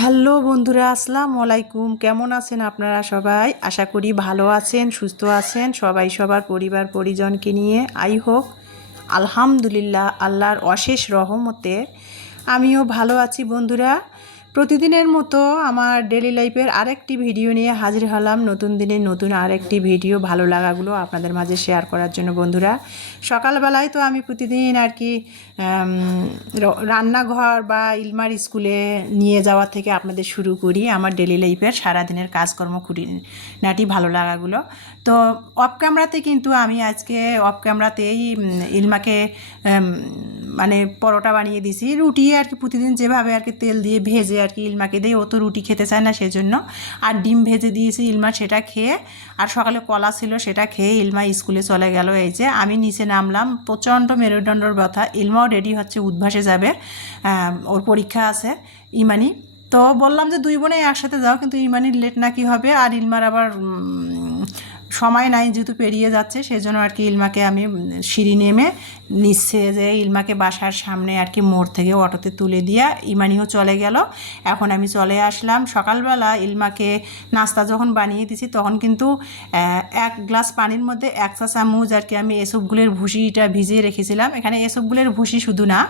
Hello বন্ধুরা, আসসালামু আলাইকুম। কেমন আছেন আপনারা সবাই? আশা করি ভালো আছেন, সুস্থ আছেন। সবাই সবার পরিবার পরিজনকে নিয়ে হোক আলহামদুলিল্লাহ, আল্লাহর অশেষ রহমতে আমিও ভালো আছি বন্ধুরা। প্রতিদিনের মতো আমার ডেলি লাইফের আরেকটি ভিডিও নিয়ে হাজির হলাম। নতুন দিনের নতুন আরেকটি ভিডিও, ভালো লাগাগুলো আপনাদের মাঝে শেয়ার করার জন্য বন্ধুরা। সকালবেলায় তো আমি প্রতিদিন আর কি রান্নাঘর বা ইলমার স্কুলে নিয়ে যাওয়া থেকে আপনাদের শুরু করি আমার ডেলি লাইফের সারাদিনের কাজকর্ম খুঁটিনাটি ভালো লাগাগুলো। তো অফ ক্যামেরাতে কিন্তু আমি আজকে অফ ক্যামেরাতেই ইলমাকে মানে পরোটা বানিয়ে দিছি, রুটি আর কি প্রতিদিন যেভাবে আর কি তেল দিয়ে ভেজে আর কি ইলমাকে দিই। ও তো রুটি খেতে চায় না, সেজন্য আর ডিম ভেজে দিয়েছি ইলমা, সেটা খেয়ে আর সকালে কলা ছিল সেটা খেয়ে ইলমা স্কুলে চলে গেল। এই যে আমি নিচে নামলাম, প্রচণ্ড মেরুদণ্ডর ব্যথা। ইলমাও রেডি হচ্ছে, উদ্ভাসে যাবে, ওর পরীক্ষা আছে ইমানি। তো বললাম যে দুই বোনে একসাথে যাও, কিন্তু ইমানির লেট নাকি হবে আর ইলমার আবার সময় নাই, যেহেতু পেরিয়ে যাচ্ছে সেজন্য আর কি ইলমাকে আমি সিঁড়ি নেমে নিচ্ছে যে ইলমাকে বাসার সামনে আর কি মোড় থেকে অটোতে তুলে দিয়া ইমানিও চলে গেল। এখন আমি চলে আসলাম। সকালবেলা ইলমাকে নাস্তা যখন বানিয়ে দিছি তখন কিন্তু এক গ্লাস পানির মধ্যে 1 চা চামচ আর কি আমি এসবগুলের ভুসিটা ভিজিয়ে রেখেছিলাম। এখানে এসবগুলের ভুসি শুধু না,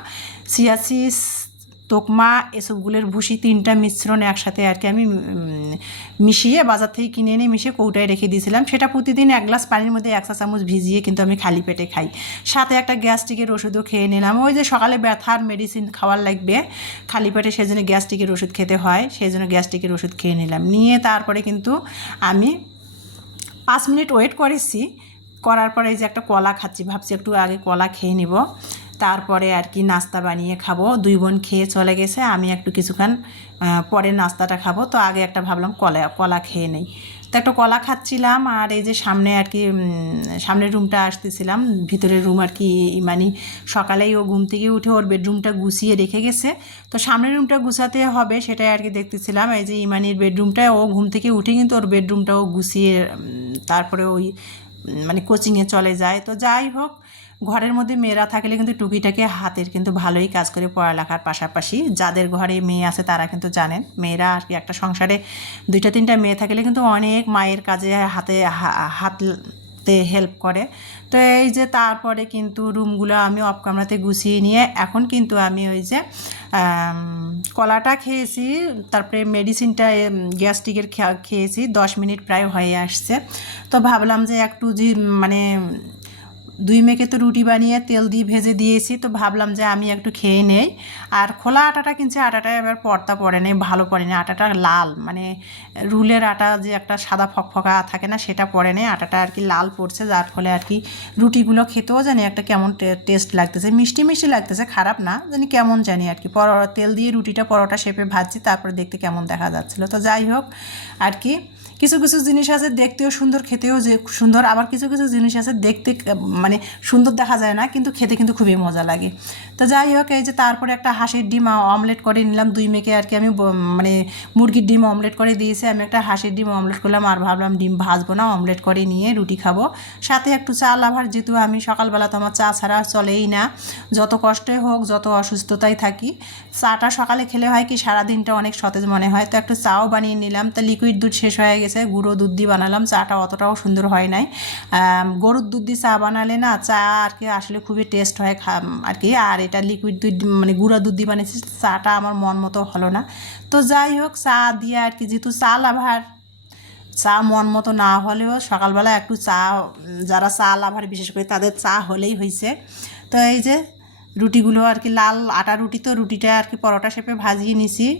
সিয়াসিস, তোকমা, এসবগুলোর ভুসি 3টা মিশ্রণ একসাথে আর কি আমি মিশিয়ে বাজার থেকে কিনে এনে মিশিয়ে কৌটায় রেখে দিয়েছিলাম। সেটা প্রতিদিন 1 গ্লাস পানির মধ্যে 1 চা চামচ ভিজিয়ে কিন্তু আমি খালি পেটে খাই। সাথে একটা গ্যাস্ট্রিকের ওষুধও খেয়ে নিলাম। ওই যে সকালে ব্যথার মেডিসিন খাওয়ার লাগবে খালি পেটে, সেজন্য গ্যাস্ট্রিকের ওষুধ খেতে হয়, সেই জন্য গ্যাস্ট্রিকের ওষুধ খেয়ে নিলাম। নিয়ে তারপরে কিন্তু আমি 5 মিনিট ওয়েট করেছি। করার পরে এই যে একটা কলা খাচ্ছি, ভাবছি একটু আগে কলা খেয়ে নিব, তারপরে আর কি নাস্তা বানিয়ে খাবো। 2 বোন খেয়ে চলে গেছে, আমি একটু কিছুক্ষণ পরে নাস্তাটা খাবো। তো আগে একটা ভাবলাম কলা খেয়ে নেই, তো একটা কলা খাচ্ছিলাম। আর এই যে সামনে আর কি সামনের রুমটা আসতেছিলাম, ভিতরের রুম আর কি মানে সকালেই ও ঘুম থেকে উঠে ওর বেডরুমটা গুছিয়ে রেখে গেছে, তো সামনের রুমটা গুছাতে হবে সেটাই আর কি দেখতেছিলাম। এই যে ইমানির বেডরুমটা, ও ঘুম থেকে উঠে কিন্তু ওর বেডরুমটাও গুছিয়ে তারপরে ওই মানে কোচিংয়ে চলে যায়। তো যাই হোক, ঘরের মধ্যে মেয়েরা থাকলে কিন্তু টুকিটাকে হাতের কিন্তু ভালোই কাজ করে পড়ালেখার পাশাপাশি। যাদের ঘরে মেয়ে আছে তারা কিন্তু জানেন, মেয়েরা আর কি একটা সংসারে 2টা 3টা মেয়ে থাকলে কিন্তু অনেক মায়ের কাজে হাতে হেল্প করে। তো এই যে তারপরে কিন্তু রুমগুলো আমি অফ ক্যামেরাতে গুছিয়ে নিয়ে এখন কিন্তু আমি ওই যে কলাটা খেয়েছি, তারপরে মেডিসিনটা গ্যাস্ট্রিকের খেয়েছি, 10 মিনিট প্রায় হয়ে আসছে। তো ভাবলাম যে একটু যে মানে 2 মেয়েকে তো রুটি বানিয়ে তেল দিয়ে ভেজে দিয়েছি, তো ভাবলাম যে আমি একটু খেয়ে নেই। আর খোলা আটাটা কিনছি, আটাটা এবার পড়তা পড়ে নেই, ভালো পড়ে নেই, আটাটা লাল, মানে রুলের আটা যে একটা সাদা ফকফকা থাকে না, সেটা পড়ে নেই, আটাটা আর কি লাল পড়ছে, যার ফলে আর কি রুটিগুলো খেতেও জানি একটা কেমন টেস্ট লাগতেছে, মিষ্টি মিষ্টি লাগতেছে, খারাপ না, জানি কেমন জানি আর কি। তেল দিয়ে রুটিটা পরোটা শেপে ভাজছি, তারপরে দেখতে কেমন দেখা যাচ্ছিলো। তো যাই হোক আর কি, কিছু কিছু জিনিস আছে দেখতেও সুন্দর, খেতেও যে সুন্দর, আবার কিছু কিছু জিনিস আছে দেখতে মানে সুন্দর দেখা যায় না, কিন্তু খেতে কিন্তু খুবই মজা লাগে। তো যাই হোক, এই যে তারপরে একটা হাঁসের ডিম অমলেট করে নিলাম। 2 মেয়েকে আর কি আমি মানে মুরগির ডিম অমলেট করে দিয়েছি, আমি একটা হাঁসের ডিম অমলেট করলাম। আর ভাবলাম ডিম ভাজবো না, অমলেট করে নিয়ে রুটি খাবো, সাথে একটু চা লাভার, যেহেতু আমি সকালবেলা তো আমার চা ছাড়া চলেই না, যত কষ্টই হোক, যত অসুস্থতায় থাকি, চাটা সকালে খেলে হয় কি সারাদিনটা অনেক সতেজ মনে হয়। তো একটু চাও বানিয়ে নিলাম। তো লিকুইড দুধ শেষ হয়ে গেছে, গুঁড়ো দুধ দিয়ে বানালাম, চাটা অতটাও সুন্দর হয় নাই। গরুর দুধ দিয়ে চা বানালে না চা আর কি আসলে খুবই টেস্ট হয় আর কি। আর এটা লিকুইড দুধ মানে গুঁড়ো দুধ দিয়ে বানিয়েছি, চাটা আমার মন মতো হলো না। তো যাই হোক, চা দিয়ে আর কি, যেহেতু চা লাভার, চা মন মতো না হলেও সকালবেলা একটু চা, যারা চা লাভার বিশেষ করে তাদের চা হলেই হয়েছে। তো এই যে রুটিগুলো আর কি লাল আটা রুটি, তো রুটিটা আর কি পরোটা শেপে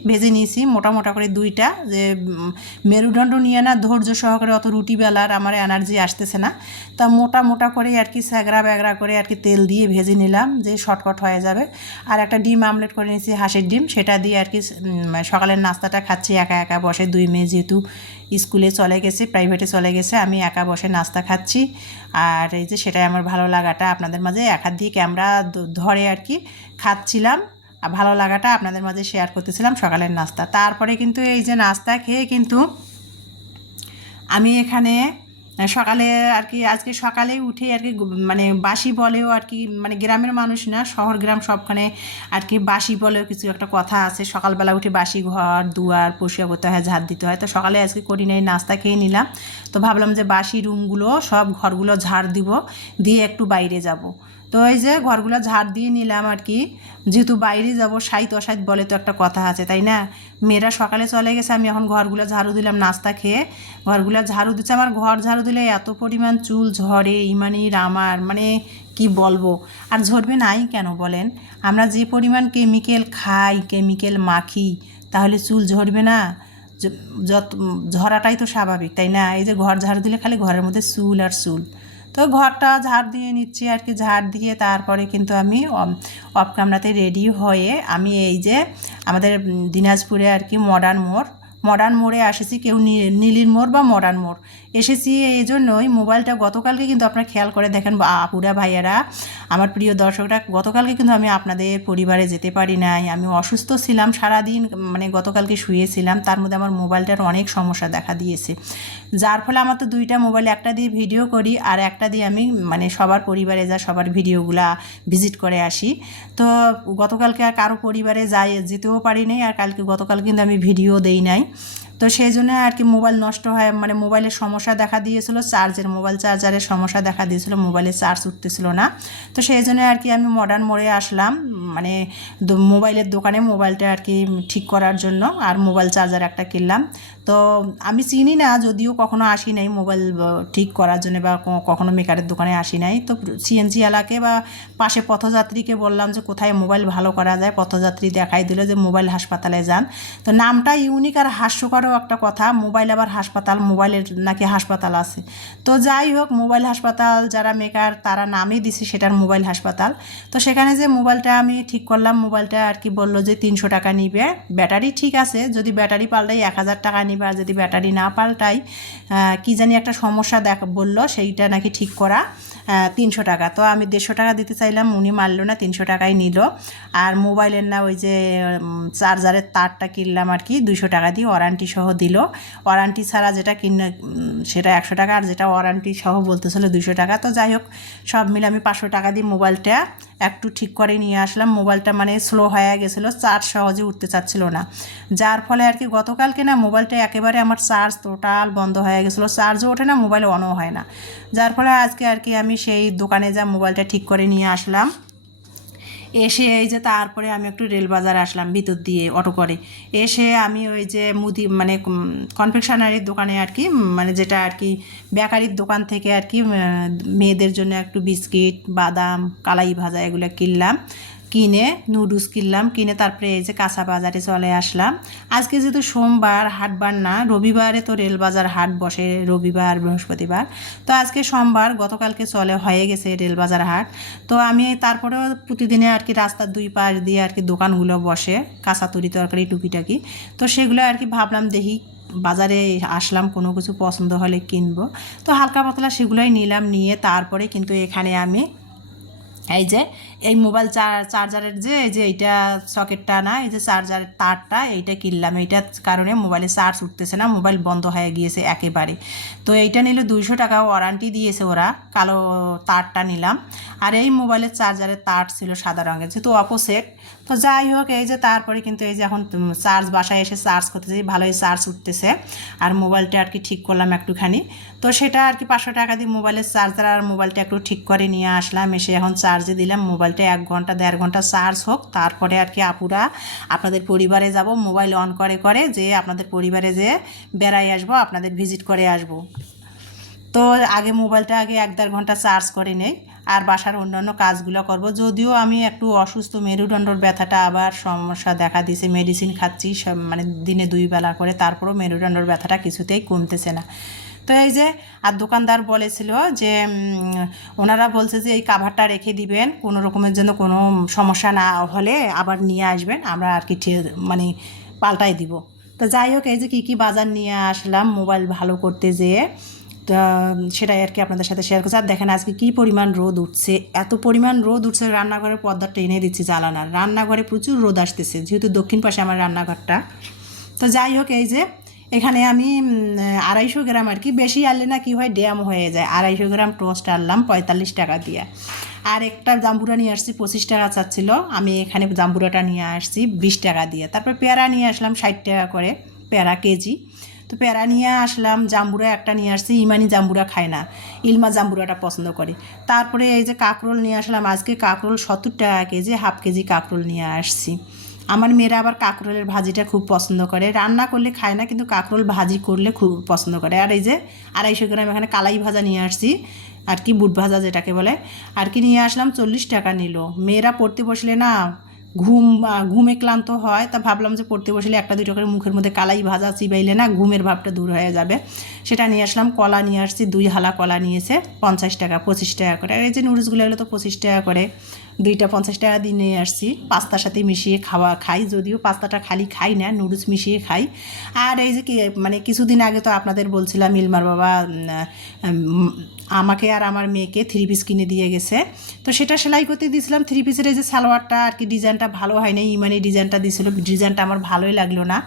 ভেজে নিয়েছি মোটা মোটা করে 2টা, যে মেরুদণ্ড নিয়ে না ধৈর্য সহকারে অত রুটি বেলার আমার এনার্জি আসতেছে না, তা মোটা মোটা করে আর কি স্যাগরা ব্যাগরা করে আর কি তেল দিয়ে ভেজে নিলাম, যে শর্টকাট হয়ে যাবে। আর একটা ডিম আমলেট করে নিয়েছি, হাঁসের ডিম, সেটা দিয়ে আর কি সকালের নাস্তাটা খাচ্ছি একা একা বসে। 2 মেয়ে যেহেতু স্কুলে চলে গেছে, প্রাইভেটে চলে গেছে, আমি একা বসে নাস্তা খাচ্ছি। আর এই যে সেটাই আমার ভালো লাগাটা আপনাদের মাঝে এক হাত দিয়ে ক্যামেরা ধরে আর কি খাচ্ছিলাম, আর ভালো লাগাটা আপনাদের মাঝে শেয়ার করতেছিলাম সকালের নাস্তা। তারপরে কিন্তু এই যে নাস্তা খেয়ে কিন্তু আমি এখানে সকালে আর কি আজকে সকালে উঠে আর কি মানে বাসি বলেও আর কি, মানে গ্রামের মানুষ না, শহর গ্রাম সবখানে আর কি বাসি বলেও কিছু একটা কথা আছে। সকালবেলা উঠে বাসি ঘর দুয়ার পরিষ্কার করতে হয়, ঝাড় দিতে হয়। তো সকালে আজকে করি নাই, নাস্তা খেয়ে নিলাম। তো ভাবলাম যে বাসি রুমগুলো সব ঘরগুলো ঝাড় দিব, দিয়ে একটু বাইরে যাব। তো এই যে ঘরগুলো ঝাড় দিয়ে নিলাম আর কি, যেহেতু বাইরে যাব, সাইত অসাইত বলে তো একটা কথা আছে, তাই না? মেয়েরা সকালে চলে গেছে, আমি এখন ঘরগুলো ঝাড়ু দিলাম, নাস্তা খেয়ে ঘরগুলো ঝাড়ু দিচ্ছে। আমার ঘর ঝাড়ু দিলে এত পরিমাণ চুল ঝরে ইমানির আমার, মানে কি বলবো। আর ঝরবে নাই কেন বলেন? আমরা যে পরিমাণ কেমিক্যাল খাই, কেমিক্যাল মাখি, তাহলে চুল ঝরবে না? যত ঝরাটাই তো স্বাভাবিক, তাই না? এই যে ঘর ঝাড়ু দিলে খালি ঘরের মধ্যে চুল আর চুল। তো ঘরটা ঝাড় দিয়ে নিচ্ছি আর কি, ঝাড় দিয়ে তারপরে কিন্তু আমি অফ ক্যামেরাতে রেডি হয়ে আমি এই যে আমাদের দিনাজপুরে আর কি মডার্ন মোড়ে এসেছি। কেউ নীলির মোড় বা মডার্ন মোড় এসেছি এই জন্যই। মোবাইলটা গতকালকে কিন্তু আপনারা খেয়াল করে দেখেন আপুরা ভাইয়ারা, আমার প্রিয় দর্শকরা, গতকালকে কিন্তু আমি আপনাদের পরিবারে যেতে পারি নাই। আমি অসুস্থ ছিলাম সারাদিন, মানে গতকালকে শুয়েছিলাম। তার মধ্যে আমার মোবাইলটার অনেক সমস্যা দেখা দিয়েছে, যার ফলে আমার তো দুইটা মোবাইল, একটা দিয়ে ভিডিও করি আর একটা দিয়ে আমি মানে সবার পরিবারে যা সবার ভিডিওগুলা ভিজিট করে আসি। তো গতকালকে আর কারো পরিবারে যেতেও পারি নাই, আর গতকাল কিন্তু আমি ভিডিও দেই নাই। তো সেই জন্য আর কি মোবাইল নষ্ট হয়, মানে মোবাইলের সমস্যা দেখা দিয়েছিলো, মোবাইল চার্জারের সমস্যা দেখা দিয়েছিলো, মোবাইলের চার্জ উঠতেছিল না। তো সেই জন্য আর কি আমি মডার্ন মোড়ে আসলাম, মানে মোবাইলের দোকানে মোবাইলটা আর কি ঠিক করার জন্য, আর মোবাইল চার্জার একটা কিনলাম। তো আমি চিনি না, যদিও কখনো আসি নাই মোবাইল ঠিক করার জন্য, বা কখনো মেকারের দোকানে আসি নাই। তো সিএনজি এলাকে বা পাশে পথযাত্রীকে বললাম যে কোথায় মোবাইল ভালো করা যায়, পথযাত্রী দেখাই দিল যে মোবাইল হাসপাতালে যান। তো নামটা ইউনিক আর হাস্যকরও একটা কথা, মোবাইল আবার হাসপাতাল, মোবাইলের নাকি হাসপাতাল আছে। তো যাই হোক, মোবাইল হাসপাতাল যারা মেকার তারা নামই দিছে সেটার মোবাইল হাসপাতাল। তো সেখানে যে মোবাইলটা আমি ঠিক করলাম, মোবাইলটা আর কি বললো যে 300 টাকা নিবে। ব্যাটারি ঠিক আছে, যদি ব্যাটারি পাল্টাই 1000 টাকা নিবে, আর যদি ব্যাটারি না পাল্টাই কি জানি একটা সমস্যা বললো, সেইটা নাকি ঠিক করা 300 টাকা। তো আমি 150 টাকা দিতে চাইলাম, উনি মারলো না, 300 টাকাই নিল। আর মোবাইলের না ওই যে চার্জারের তারটা কিনলাম আর কি 200 টাকা দিয়ে, ওয়ারান্টি সহ দিল। ওয়ারান্টি ছাড়া যেটা সেটা 100 টাকা, আর যেটা ওয়ারান্টি সহ বলতেছিল 200 টাকা। তো যাই হোক, সব মিলে আমি 500 টাকা দিয়ে মোবাইলটা একটু ঠিক করে নিয়ে আসলাম। মোবাইলটা মানে স্লো হয়ে গেছিলো, চার্জ সহজে উঠতে চাচ্ছিল না, যার ফলে আর কি গতকালকে না মোবাইলটা একেবারে আমার চার্জ টোটাল বন্ধ হয়ে গেছিলো, চার্জও ওঠে না, মোবাইল অনও হয় না। যার ফলে আজকে আর কি আমি সেই দোকানে যা মোবাইলটা ঠিক করে নিয়ে আসলাম। এসে এই যে তারপরে আমি একটু রেলবাজার আসলাম ভিতর দিয়ে অটো করে। এসে আমি ওই যে মুদি মানে কনফেকশনারির দোকানে আর কি, মানে যেটা আর কি বেকারির দোকান থেকে আর কি মেয়েদের জন্য একটু বিস্কিট, বাদাম, কালাই ভাজা এগুলো কিনলাম। কিনে নুডলস কিনলাম, কিনে তারপরে এই যে কাঁচা বাজারে চলে আসলাম। আজকে যেহেতু সোমবার, হাটবার না, রবিবারে তো রেলবাজার হাট বসে, রবিবার বৃহস্পতিবার। তো আজকে সোমবার, গতকালকে হয়ে গেছে রেলবাজার হাট। তো আমি তারপরেও প্রতিদিনে আর কি রাস্তার দুই পাশ দিয়ে আর কি দোকানগুলো বসে, কাঁচা তরি তরকারি টুকিটাকি। তো সেগুলো আর কি ভাবলাম দেখি, বাজারে আসলাম কোনো কিছু পছন্দ হলে কিনবো। তো হালকা পাতলা সেগুলোই নিলাম, নিয়ে তারপরে কিন্তু এখানে আমি এই যে এই মোবাইল চার্জারের যে এই যে এইটা সকেটটা না, এই যে চার্জারের তারটা এইটা কিনলাম। এইটার কারণে মোবাইলে চার্জ উঠতেছে না, মোবাইল বন্ধ হয়ে গিয়েছে একেবারে। তো এইটা নিলে 200 টাকা ওয়ারান্টি দিয়েছে ওরা, কালো তারটা নিলাম। আর এই মোবাইলের চার্জারের তার ছিল সাদা রঙের, যেহেতু অপোজিট। তো যাই হোক, এই যে তারপরে কিন্তু এই যে এখন চার্জ, বাসায় এসে চার্জ করতেছি, ভালোই চার্জ উঠতেছে। আর মোবাইলটা আর কি ঠিক করলাম একটুখানি। তো সেটা আর কি 500 টাকা দিয়ে মোবাইলের চার্জার আর মোবাইলটা একটু ঠিক করে নিয়ে আসলাম। এসে এখন চার্জে দিলাম, মোবাইলটা 1 ঘন্টা 1.5 ঘন্টা চার্জ হোক, তারপরে আর কি আপুরা আপনাদের পরিবারে যাব, মোবাইল অন করে করে যে আপনাদের পরিবারে যে বেড়াই আসবো, আপনাদের ভিজিট করে আসবো। তো আগে মোবাইলটা আগে 1-1.5 ঘন্টা চার্জ করে নেই, আর বাসার অন্যান্য কাজগুলো করব। যদিও আমি একটু অসুস্থ, মেরুদণ্ডর ব্যথাটা আবার সমস্যা দেখা দিয়েছে, মেডিসিন খাচ্ছি মানে দিনে 2 বেলা করে, তারপরেও মেরুদণ্ডর ব্যথাটা কিছুতেই কমতেছে না। তো এই যে, আর দোকানদার বলেছিল যে ওনারা বলছে যে এই কাভারটা রেখে দিবেন, কোনো রকমের জন্য কোনো সমস্যা না হলে আবার নিয়ে আসবেন, আমরা আর কি মানে পাল্টাই দিব। তো যাই হোক, এই যে কী কী বাজার নিয়ে আসলাম মোবাইল ভালো করতে যেয়ে, তা সেটাই আর কি আপনাদের সাথে শেয়ার করছি। আর দেখেন আজকে কী পরিমাণ রোদ উঠছে, এত পরিমাণ রোদ উঠছে, রান্নাঘরের পর্দা টেনে দিচ্ছি জ্বালানার, রান্নাঘরে প্রচুর রোদ আসতেছে, যেহেতু দক্ষিণ পাশে আমার রান্নাঘরটা। তো যাই হোক, এই যে এখানে আমি 250 গ্রাম আর কি, বেশি আনলে না কি হয় ড্যাম হয়ে যায়, 250 গ্রাম টোস্ট আনলাম 45 টাকা দিয়ে। আর একটা জাম্বুরা নিয়ে আসছি 25 টাকা চাচ্ছিল, আমি এখানে জাম্বুরাটা নিয়ে আসছি 20 টাকা দিয়ে। তারপর পেয়ারা নিয়ে আসলাম 60 টাকা করে পেয়ারা কেজি। তো পেয়ারা নিয়ে আসলাম, জাম্বুরা একটা নিয়ে আসছি, ইমানি জাম্বুরা খায় না, ইলমা জাম্বুরাটা পছন্দ করে। তারপরে এই যে কাঁকরোল নিয়ে আসলাম, আজকে কাঁকরোল 70 টাকা কেজি, হাফ কেজি কাঁকরোল নিয়ে আসছি। আমার মেয়েরা আবার কাঁকরোলের ভাজিটা খুব পছন্দ করে, রান্না করলে খায় না কিন্তু কাঁকরোল ভাজি করলে খুব পছন্দ করে। আর এই যে 250 গ্রাম এখানে কালাই ভাজা নিয়ে আসছি আর কি, বুট ভাজা যেটাকে বলে আর কি, নিয়ে আসলাম 40 টাকা নিল। মেয়েরা পড়তে বসলে না ঘুমে ক্লান্ত হয়, তা ভাবলাম যে পড়তে বসলে একটা দুটো করে মুখের মধ্যে কালাই ভাজা চিবাইলে না ঘুমের ভাবটা দূর হয়ে যাবে, সেটা নিয়ে আসলাম। কলা নিয়ে আসছি, 2 হালা কলা নিয়েছে 50 টাকা, 25 টাকা করে। আর এই যে নুডলসগুলো এগুলো তো 25 টাকা করে, 2টা 50 টাকা দিয়ে নিয়ে আসছি। পাস্তার সাথে মিশিয়ে খাই, যদিও পাস্তাটা খালি খাই না, নুডলস মিশিয়ে খাই। আর এই যে মানে কিছুদিন আগে তো আপনাদের বলছিলাম ইলমার বাবা আমাকে আর আমার মেয়েকে 3 পিস কিনে দিয়ে গেছে, তো সেটা সেলাই করতে দিয়েছিলাম। 3 পিসের এই যে সালোয়ারটা আর কি, ডিজাইনটা ভালো হয়নি, ইমানি ডিজাইনটা দিয়েছিল, ডিজাইনটা আমার ভালোই লাগলো না,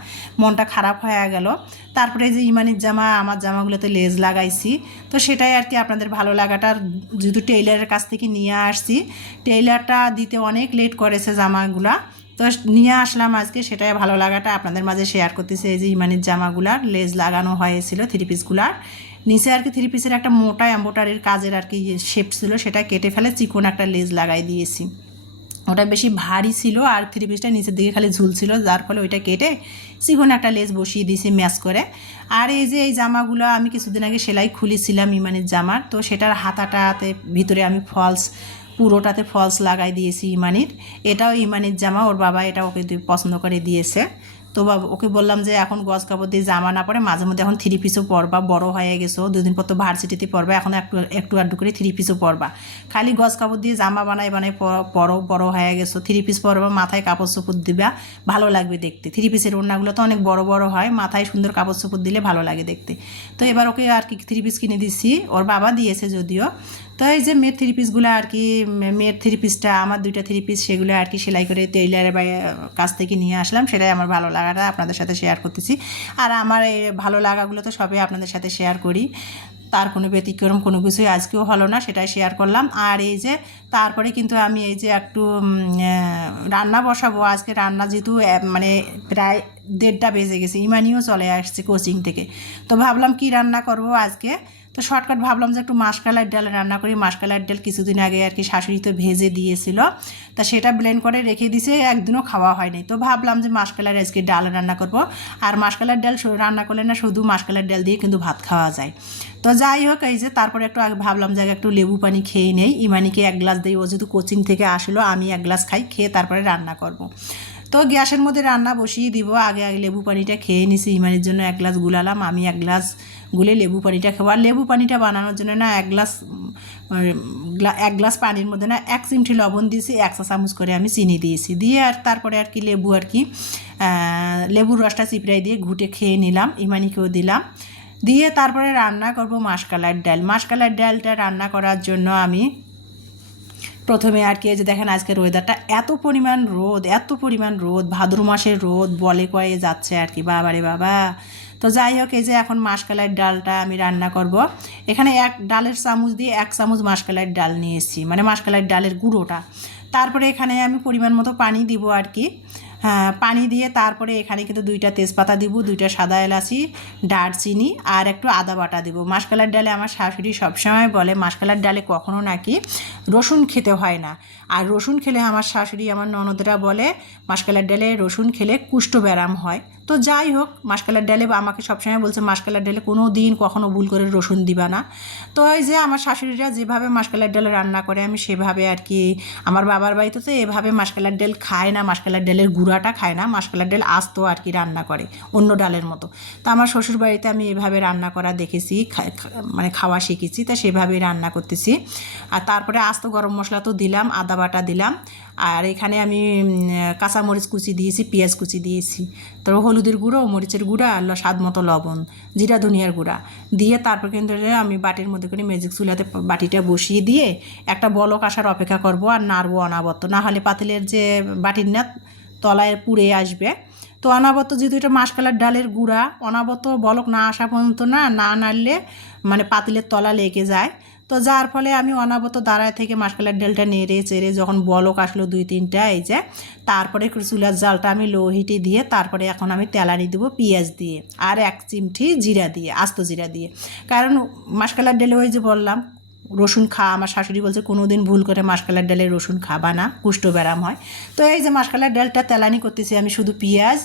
মনটা খারাপ হয়ে গেল। তারপরে যে ইমানির জামা, আমার জামাগুলোতে লেজ লাগাইছি, তো সেটাই আর কি আপনাদের ভালো লাগাটার, যেহেতু টেইলারের কাছ থেকে নিয়ে আসছি, টেইলারটা দিতে অনেক লেট করেছে জামাগুলা, তো নিয়ে আসলাম আজকে, সেটাই ভালো লাগাটা আপনাদের মাঝে শেয়ার করতেছে। এই যে ইমানির জামাগুলার লেজ লাগানো হয়েছিল 3 পিসগুলার নিচে আর কি, 3 পিসের একটা মোটা এম্বোটারির কাজের আর কি শেপ ছিল, সেটা কেটে ফেলে চিকন একটা লেজ লাগাই দিয়েছি। ওটা বেশি ভারী ছিল আর 3 পিসটা নিচের দিকে খালি ঝুলছিল, যার ফলে ওইটা কেটে চিকন একটা লেস বসিয়ে দিয়েছি ম্যাচ করে। আর এই যে এই জামাগুলো আমি কিছুদিন আগে সেলাই খুলেছিলাম ইমানের জামার, তো সেটার হাতাটাতে ভিতরে আমি পুরোটাতে ফলস লাগাই দিয়েছি ইমানির। এটাও ইমানির জামা, ওর বাবা এটা ওকে পছন্দ করে দিয়েছে। তো ওকে বললাম যে এখন গজ কাপড় দিয়ে জামা না পরে মাঝে মধ্যে এখন 3 পিসও পরবা, বড় হয়ে গেছো, 2 দিন পর তো ভার্সিটিতে পরবা, এখন একটু আধটু করে 3 পিসও পরবা, খালি গজ কাপড় দিয়ে জামা বানাই পরো, বড় হয়ে গেছো 3 পিস পরবা, মাথায় কাপড় চোপড় দিবা, ভালো লাগবে দেখতে। 3 পিসের ওড়নাগুলো তো অনেক বড় বড় হয়, মাথায় সুন্দর কাপড় চোপড় দিলে ভালো লাগে দেখতে। তো এবার ওকে আর কি 3 পিস কিনে দিচ্ছি, ওর বাবা দিয়েছে যদিও। তো এই যে মেয়ের 3 পিসগুলো আর কি, মেয়ের 3 পিসটা আমার 2টা 3 পিস সেগুলো আর কি সেলাই করে টেইলারের কাছ থেকে নিয়ে আসলাম, সেটাই আমার ভালো লাগাটা আপনাদের সাথে শেয়ার করতেছি। আর আমার এই ভালো লাগাগুলো তো সবই আপনাদের সাথে শেয়ার করি, তার কোনো ব্যতিক্রম কোনো কিছুই আজকেও হলো না, সেটাই শেয়ার করলাম। আর এই যে তারপরে কিন্তু আমি এই যে একটু রান্না বসাবো আজকে, রান্না যেহেতু মানে প্রায় 1:30টা বেজে গেছে, ইমানিও চলে আসছে কোচিং থেকে, তো ভাবলাম কি রান্না করব আজকে, তো শর্টকাট ভাবলাম যে একটু মাসকলাইয়ের ডাল রান্না করি। মাসকলাইয়ের ডাল কিছুদিন আগে আর কি শাশুড়ি তো ভেজে দিয়েছিল, তা সেটা ব্লেন্ড করে রেখে দিছে, একদিনও খাওয়া হয়নি, তো ভাবলাম যে মাসকলাইয়ের আজকে ডাল রান্না করব। আর মাসকলাইয়ের ডাল রান্না করলে না শুধু মাসকলাইয়ের ডাল দিয়ে কিন্তু ভাত খাওয়া যায়। তো যাই হোক, এই যে তারপরে একটু আগে ভাবলাম যে একটু লেবু পানি খেয়ে নেই, ইমানিকে 1 গ্লাস দিই, ও যেহেতু কোচিং থেকে আসলো, আমি 1 গ্লাস খাই, খেয়ে তারপরে রান্না করব। তো গ্যাসের মধ্যে রান্না বসিয়ে দিব, আগে লেবু পানিটা খেয়ে নিছি, ইমানির জন্য 1 গ্লাস গুলালাম, আমি 1 গ্লাস গুলে লেবু পানিটা খাবো। আর লেবু পানিটা বানানোর জন্য না 1 গ্লাস পানির মধ্যে না 1 চিমটি লবণ দিয়েছি, 1 চা চামচ করে আমি চিনি দিয়েছি, দিয়ে আর তারপরে আর কি লেবু আর কি লেবুর রসটা চিপড়াই দিয়ে ঘুটে খেয়ে নিলাম, ইমানিকেও দিলাম, দিয়ে তারপরে রান্না করব মাসকলাইয়ের ডাল। মাসকলাইয়ের ডালটা রান্না করার জন্য আমি প্রথমে আর কি, এই যে দেখেন আজকের ওয়েদারটা এত পরিমাণ রোদ, ভাদ্র মাসের রোদ বলে কয়ে যাচ্ছে আর কি, বাবারে বাবা। তো যাই হোক, এই যে এখন মাসকলাইয়ের ডালটা আমি রান্না করব। এখানে ডালের চামচ দিয়ে 1 চামচ মাসকলাইয়ের ডাল নিয়েছি, মানে মাসকলাইয়ের ডালের গুঁড়োটা। তারপরে এখানে আমি পরিমাণ মতো পানি দিব আর কি, হ্যাঁ পানি দিয়ে তারপরে এখানে কিন্তু 2টা তেজপাতা দিব, 2টা সাদা এলাচি, দারচিনি আর একটু আদা বাটা দেব। মাসকলাইয়ের ডালে আমার শাশুড়ি সবসময় বলে মাসকলাইয়ের ডালে কখনো নাকি রসুন খেতে হয় না, আর রসুন খেলে আমার শাশুড়ি আমার ননদরা বলে মাসকলাইয়ের ডালে রসুন খেলে কুষ্ঠব্যারাম হয়। তো যাই হোক, মাসকলাইয়ের ডালে আমাকে সবসময় বলছে মাসকলাইয়ের ডালে কোনো দিন কখনো ভুল করে রসুন দিবা না। তো এই যে আমার শাশুড়িরা যেভাবে মাসকলাইয়ের ডালে রান্না করে আমি সেভাবে আর কি, আমার বাবার বাড়িতে তো এভাবে মাসকলাইয়ের ডাল খায় না, মাসকলাইয়ের ডালের গুঁড়াটা খায় না, মাসকলাইয়ের ডাল আস্ত আর কি রান্না করে অন্য ডালের মতো। তো আমার শ্বশুর বাড়িতে আমি এভাবে রান্না করা দেখেছি, মানে খাওয়া শিখেছি, তা সেভাবেই রান্না করতেছি। আর তারপরে আস্ত গরম মশলা তো দিলাম, আদা বাটা দিলাম, আর এখানে আমি কাঁচামরিচ কুচি দিয়েছি, পেঁয়াজ কুচি দিয়েছি, তারপর হলুদের গুঁড়ো, মরিচের গুঁড়া আর স্বাদ মতো লবণ, জিরা ধনিয়ার গুঁড়া দিয়ে তারপর কিন্তু আমি বাটির মধ্যে করে ম্যাজিক চুলাতে বাটিটা বসিয়ে দিয়ে একটা বলক আসার অপেক্ষা করব, আর নাড়বো অনাবত্ত, না হলে পাতিলের যে বাটির না তলায় পুড়ে আসবে। তো অনাবত যেহেতু এটা মাসকালার ডালের গুঁড়া, অনাবত বলক না আসা পর্যন্ত না নাড়লে মানে পাতিলের তলা লেগে যায়। তো যার ফলে আমি অনাবত দাঁড়ায় থেকে মাসকালার ডালটা নেড়ে চেড়ে যখন বলক আসলো 2-3টা, এই যে তারপরে চুলার জালটা আমি লো হিটে দিয়ে তারপরে এখন আমি তেলানি দেবো পেঁয়াজ দিয়ে আর 1 চিমটি জিরা দিয়ে, আস্ত জিরা দিয়ে। কারণ মাসকালার ডালে ওই যে বললাম রসুন আমার শাশুড়ি বলছে কোনো দিন ভুল করে মাসকালার ডালে রসুন খাবা না, কুষ্ঠ ব্যারাম হয়। তো এই যে মাসকালার ডালটা তেলানি করতেছি আমি শুধু পেঁয়াজ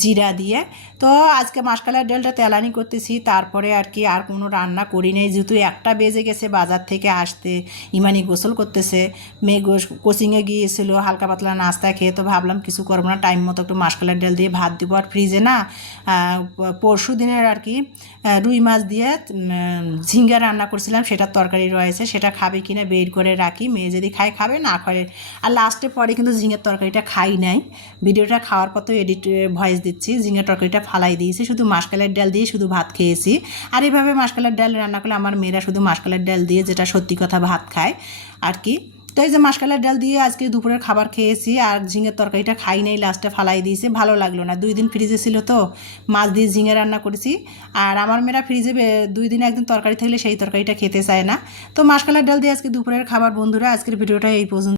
জিরা দিয়ে। তো আজকে মাসকালার ডালটা তেলানি করতেছি, তারপরে আর কি আর কোনো রান্না করি নাই, যেহেতু 1টা বেজে গেছে বাজার থেকে আসতে। ইমানি গোসল করতেছে, মেয়ে কোচিংয়ে গিয়েছিল, হালকা পাতলা নাস্তা খেয়ে। তো ভাবলাম কিছু করবো না, টাইম মতো একটু মাসকালার ডাল দিয়ে ভাত দেবো। আর ফ্রিজে না পরশু দিনের আর কি রুই মাছ দিয়ে ঝিঙ্গা রান্না করছিলাম, সেটার তরকারি রয়েছে, সেটা খাবে কিনা বের করে রাখি, মেয়ে যদি খায় খাবে, না খায়। আর লাস্টে পরে কিন্তু ঝিঙের তরকারিটা খাই নাই, ভিডিওটা খাওয়ার পর তো এডিট ভয়েস দিচ্ছি, ঝিঙের তরকারিটা ফালাই দিয়েছি, শুধু মাসকালের ডাল দিয়ে শুধু ভাত খেয়েছি। আর এইভাবে মাসকালের ডাল রান্না করলে আমার মেয়েরা শুধু মাসকালের ডাল দিয়ে, যেটা সত্যি কথা, ভাত খায় আর কি। তো এই যে মাসকালের ডাল দিয়ে আজকে দুপুরের খাবার খেয়েছি, আর ঝিঙের তরকারিটা খাই নাই, লাস্টে ফালাই দিয়েছি, ভালো লাগলো না। 2 দিন ফ্রিজে ছিল তো, মাছ দিয়ে ঝিঙে রান্না করেছি। আর আমার মেয়েরা ফ্রিজে 2 দিন একদিন তরকারি থাকলে সেই তরকারিটা খেতে চায় না। তো মাসকালের ডাল দিয়ে আজকে দুপুরের খাবার বন্ধুরা, আজকের ভিডিওটা এই পর্যন্ত।